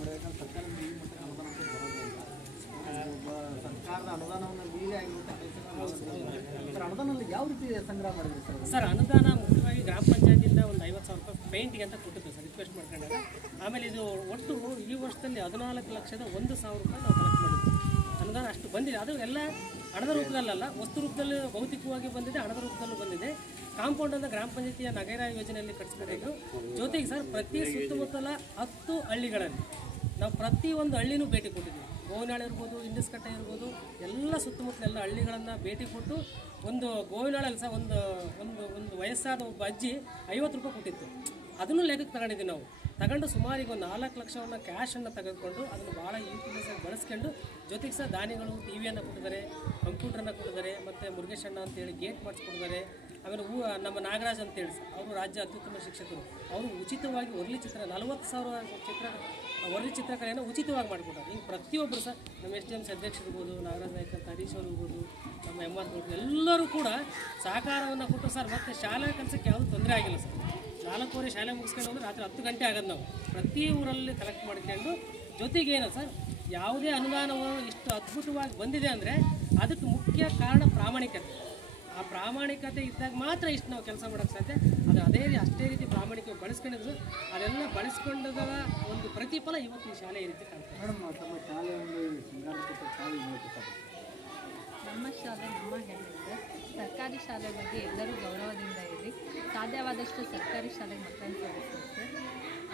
ಮಾಡಿದ್ರೆ ಸರ್ಕಾರ ಮೀರಿ ಮತ್ತು ಅನುದಾನ ಸರ್ಕಾರದ ಅನುದಾನವನ್ನು ಮೀರಿ ಆಗಿರುವಂಥ ಸರ್ ಅನುದಾನದಲ್ಲಿ ಯಾವ ರೀತಿ ಸಂಗ್ರಹ ಮಾಡಿದ್ರಿ ಸರ್? ಅನುದಾನ ಮುಖ್ಯವಾಗಿ ಗ್ರಾಮ ಪಂಚಾಯತಿಯಿಂದ ಒಂದು 50,000 ರೂಪಾಯಿ ಪೇಂಟಿಗೆ ಅಂತ ಕೊಟ್ಟಿದ್ದು ಸರ್, ರಿಕ್ವೆಸ್ಟ್ ಮಾಡ್ಕೊಂಡಾಗ. ಆಮೇಲೆ ಇದು ಒಟ್ಟು ಈ ವರ್ಷದಲ್ಲಿ 14,01,000 ರೂಪಾಯಿ ನಾವು ಕಲೆಕ್ಟ್ ಮಾಡಿದ್ವಿ. ಅನುದಾನ ಅಷ್ಟು ಬಂದಿದೆ. ಅದು ಎಲ್ಲ ಹಣದ ರೂಪದಲ್ಲಲ್ಲ, ವಸ್ತು ರೂಪದಲ್ಲಿ ಭೌತಿಕವಾಗಿ ಬಂದಿದೆ, ಹಣದ ರೂಪದಲ್ಲೂ ಬಂದಿದೆ. ಕಾಂಪೌಂಡನ್ನು ಗ್ರಾಮ ಪಂಚಾಯತಿಯ ನಗರ ಯೋಜನೆಯಲ್ಲಿ ಕಟ್ಟಿಸ್ಬೇಕು. ಜೊತೆಗೆ ಸರ್ ಪ್ರತಿ ಸುತ್ತಮುತ್ತಲ 10 ಹಳ್ಳಿಗಳಲ್ಲಿ ನಾವು ಪ್ರತಿಯೊಂದು ಹಳ್ಳಿನೂ ಭೇಟಿ ಕೊಟ್ಟಿದ್ದೀವಿ. ಗೋವಿನಾಳ ಇರ್ಬೋದು, ಇಂಡಸ್ಕಟ್ಟೆ ಇರ್ಬೋದು, ಎಲ್ಲ ಸುತ್ತಮುತ್ತಲ ಎಲ್ಲ ಹಳ್ಳಿಗಳನ್ನು ಭೇಟಿ ಕೊಟ್ಟು ಒಂದು ಗೋವಿನಾಳಲ್ಲಿ ಸಹ ಒಂದು ವಯಸ್ಸಾದ ಒಬ್ಬ ಅಜ್ಜಿ 50 ರೂಪಾಯಿ ಕೊಟ್ಟಿತ್ತು. ಅದನ್ನು ಲೆಕ್ಕಕ್ಕೆ ತಗೊಂಡಿದ್ದೀವಿ ನಾವು. ತಗೊಂಡು ಸುಮಾರು ಈಗ 4 ಲಕ್ಷವನ್ನು ಕ್ಯಾಶನ್ನು ತೆಗೆದುಕೊಂಡು ಅದನ್ನು ಭಾಳ ಯೂಟಿಲೈಸ್ ಆಗಿ ಬಳಸ್ಕೊಂಡು, ಜೊತೆಗೆ ಸಹ ದಾನಿಗಳು ಟಿವಿಯನ್ನು ಕೊಟ್ಟಿದ್ದಾರೆ, ಕಂಪ್ಯೂಟರನ್ನು ಕೊಟ್ಟಿದ್ದಾರೆ, ಮತ್ತು ಮುರುಗೇಶ್ ಅಣ್ಣ ಅಂತೇಳಿ ಗೇಟ್ ಮಾಡಿಸ್ಕೊಟ್ಟಿದ್ದಾರೆ. ಆಮೇಲೆ ನಮ್ಮ ನಾಗರಾಜ್ ಅಂತೇಳಿ ಅವರು ರಾಜ್ಯ ಅತ್ಯುತ್ತಮ ಶಿಕ್ಷಕರು, ಅವರು ಉಚಿತವಾಗಿ ವರ್ಲಿ ಚಿತ್ರ 40,000 ವರ್ಲಿ ಚಿತ್ರಕಲೆಯನ್ನು ಉಚಿತವಾಗಿ ಮಾಡಿಕೊಟ್ಟಾರೆ. ಈಗ ಪ್ರತಿಯೊಬ್ಬರು ಸಹ ನಮ್ಮ SDMC ಅಧ್ಯಕ್ಷರು ಇರ್ಬೋದು, ನಾಗರಾಜ್ ನಾಯ್ಕ ಅಂತ, ಹರೀಶ್ ಅವರು ಇರ್ಬೋದು, ನಮ್ಮ MR ಗೌಡ್ರು ಎಲ್ಲರೂ ಕೂಡ ಸಹಕಾರವನ್ನು ಕೊಟ್ಟು ಸರ್. ಮತ್ತು ಶಾಲೆ ಕೆಲಸಕ್ಕೆ ಯಾವುದೂ ತೊಂದರೆ ಆಗಿಲ್ಲ ಸರ್. 4:15 ಶಾಲೆ ಮುಗಿಸ್ಕೊಂಡು ಹೋದ್ರೆ ರಾತ್ರಿ 10 ಗಂಟೆ ಆಗೋದು. ನಾವು ಪ್ರತಿ ಊರಲ್ಲಿ ಕಲೆಕ್ಟ್ ಮಾಡ್ಕೊಂಡು, ಜೊತೆಗೇನು ಸರ್, ಯಾವುದೇ ಅನುದಾನವು ಇಷ್ಟು ಅದ್ಭುತವಾಗಿ ಬಂದಿದೆ ಅಂದರೆ ಅದಕ್ಕೆ ಮುಖ್ಯ ಕಾರಣ ಪ್ರಾಮಾಣಿಕತೆ. ಆ ಪ್ರಾಮಾಣಿಕತೆ ಇದ್ದಾಗ ಮಾತ್ರ ಇಷ್ಟು ನಾವು ಕೆಲಸ ಮಾಡೋಕ್ಕೆ ಸಾಧ್ಯ. ಅದು ಅಷ್ಟೇ ರೀತಿ ಪ್ರಾಮಾಣಿಕ ಬಳಸ್ಕೊಂಡಿದ್ದು, ಅದೆಲ್ಲ ಬಳಸ್ಕೊಂಡದ ಒಂದು ಪ್ರತಿಫಲ ಇವತ್ತು ಈ ಶಾಲೆ ಈ ರೀತಿ ಕಾಣ್ತದೆ. ತಮ್ಮ ಶಾಲೆ ನಮ್ಮ ಶಾಲೆ ನಮ್ಮ ಹೆಮ್ಮೆ. ಸರ್ಕಾರಿ ಶಾಲೆ ಬಗ್ಗೆ ಎಲ್ಲರೂ ಗೌರವದಿಂದ ಇರಿ. ಸಾಧ್ಯವಾದಷ್ಟು ಸರ್ಕಾರಿ ಶಾಲೆಗೆ ಮಕ್ಕಳನ್ನು ಸೇರಿಸುತ್ತೆ.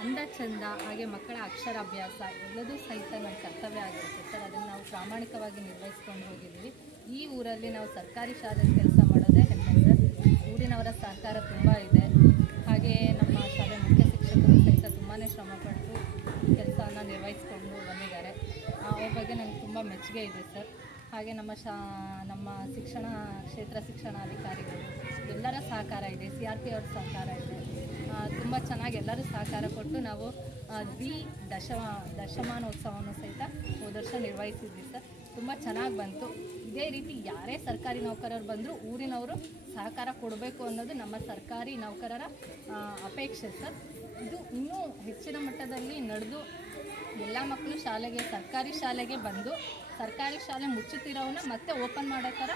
ಅಂದ ಚಂದ ಹಾಗೆ ಮಕ್ಕಳ ಅಕ್ಷರಾಭ್ಯಾಸ ಎಲ್ಲದೂ ಸಹಿತ ನಮ್ಮ ಕರ್ತವ್ಯ ಆಗಿರುತ್ತೆ ಸರ್. ಅದನ್ನು ನಾವು ಪ್ರಾಮಾಣಿಕವಾಗಿ ನಿರ್ವಹಿಸ್ಕೊಂಡು ಹೋಗಿದ್ದೀವಿ. ಈ ಊರಲ್ಲಿ ನಾವು ಸರ್ಕಾರಿ ಶಾಲೆಯಲ್ಲಿ ಕೆಲಸ ಮಾಡೋದೇ ಹೆಮ್ಮೆ ಸರ್. ಊರಿನವರ ಸಹಕಾರ ತುಂಬ ಇದೆ. ಹಾಗೆ ನಮ್ಮ ಶಾಲೆ ಮುಖ್ಯ ಶಿಕ್ಷಕರು ಸಹಿತ ತುಂಬಾ ಶ್ರಮಪಟ್ಟು ಕೆಲಸವನ್ನು ನಿರ್ವಹಿಸ್ಕೊಂಡು ಬಂದಿದ್ದಾರೆ. ಅವ್ರ ಬಗ್ಗೆ ನನಗೆ ತುಂಬ ಮೆಚ್ಚುಗೆ ಇದೆ ಸರ್. ಹಾಗೆ ನಮ್ಮ ಶಿಕ್ಷಣ ಕ್ಷೇತ್ರ ಶಿಕ್ಷಣಾಧಿಕಾರಿಗಳು ಎಲ್ಲರ ಸಹಕಾರ ಇದೆ, CRP ಅವ್ರ ಸಹಕಾರ ಇದೆ. ತುಂಬ ಚೆನ್ನಾಗಿ ಎಲ್ಲರೂ ಸಹಕಾರ ಕೊಟ್ಟು ನಾವು ದಶಮಾನೋತ್ಸವವನ್ನು ಸಹಿತ ಹೋದ ವರ್ಷ ನಿರ್ವಹಿಸಿದ್ವಿ ಸರ್. ತುಂಬ ಚೆನ್ನಾಗಿ ಬಂತು. ಇದೇ ರೀತಿ ಯಾರೇ ಸರ್ಕಾರಿ ನೌಕರರು ಬಂದರೂ ಊರಿನವರು ಸಹಕಾರ ಕೊಡಬೇಕು ಅನ್ನೋದು ನಮ್ಮ ಸರ್ಕಾರಿ ನೌಕರರ ಅಪೇಕ್ಷೆ ಸರ್. ಇದು ಇನ್ನೂ ಹೆಚ್ಚಿನ ಮಟ್ಟದಲ್ಲಿ ನಡೆದು ಎಲ್ಲ ಮಕ್ಕಳು ಸರ್ಕಾರಿ ಶಾಲೆಗೆ ಬಂದು ಸರ್ಕಾರಿ ಶಾಲೆ ಮುಚ್ಚುತ್ತಿರೋವನ್ನ ಮತ್ತೆ ಓಪನ್ ಮಾಡೋ ಥರ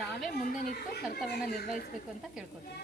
ನಾವೇ ಮುಂದೆ ನಿಂತು ಕರ್ತವ್ಯನ ನಿರ್ವಹಿಸಬೇಕು ಅಂತ ಕೇಳ್ಕೊತೀವಿ.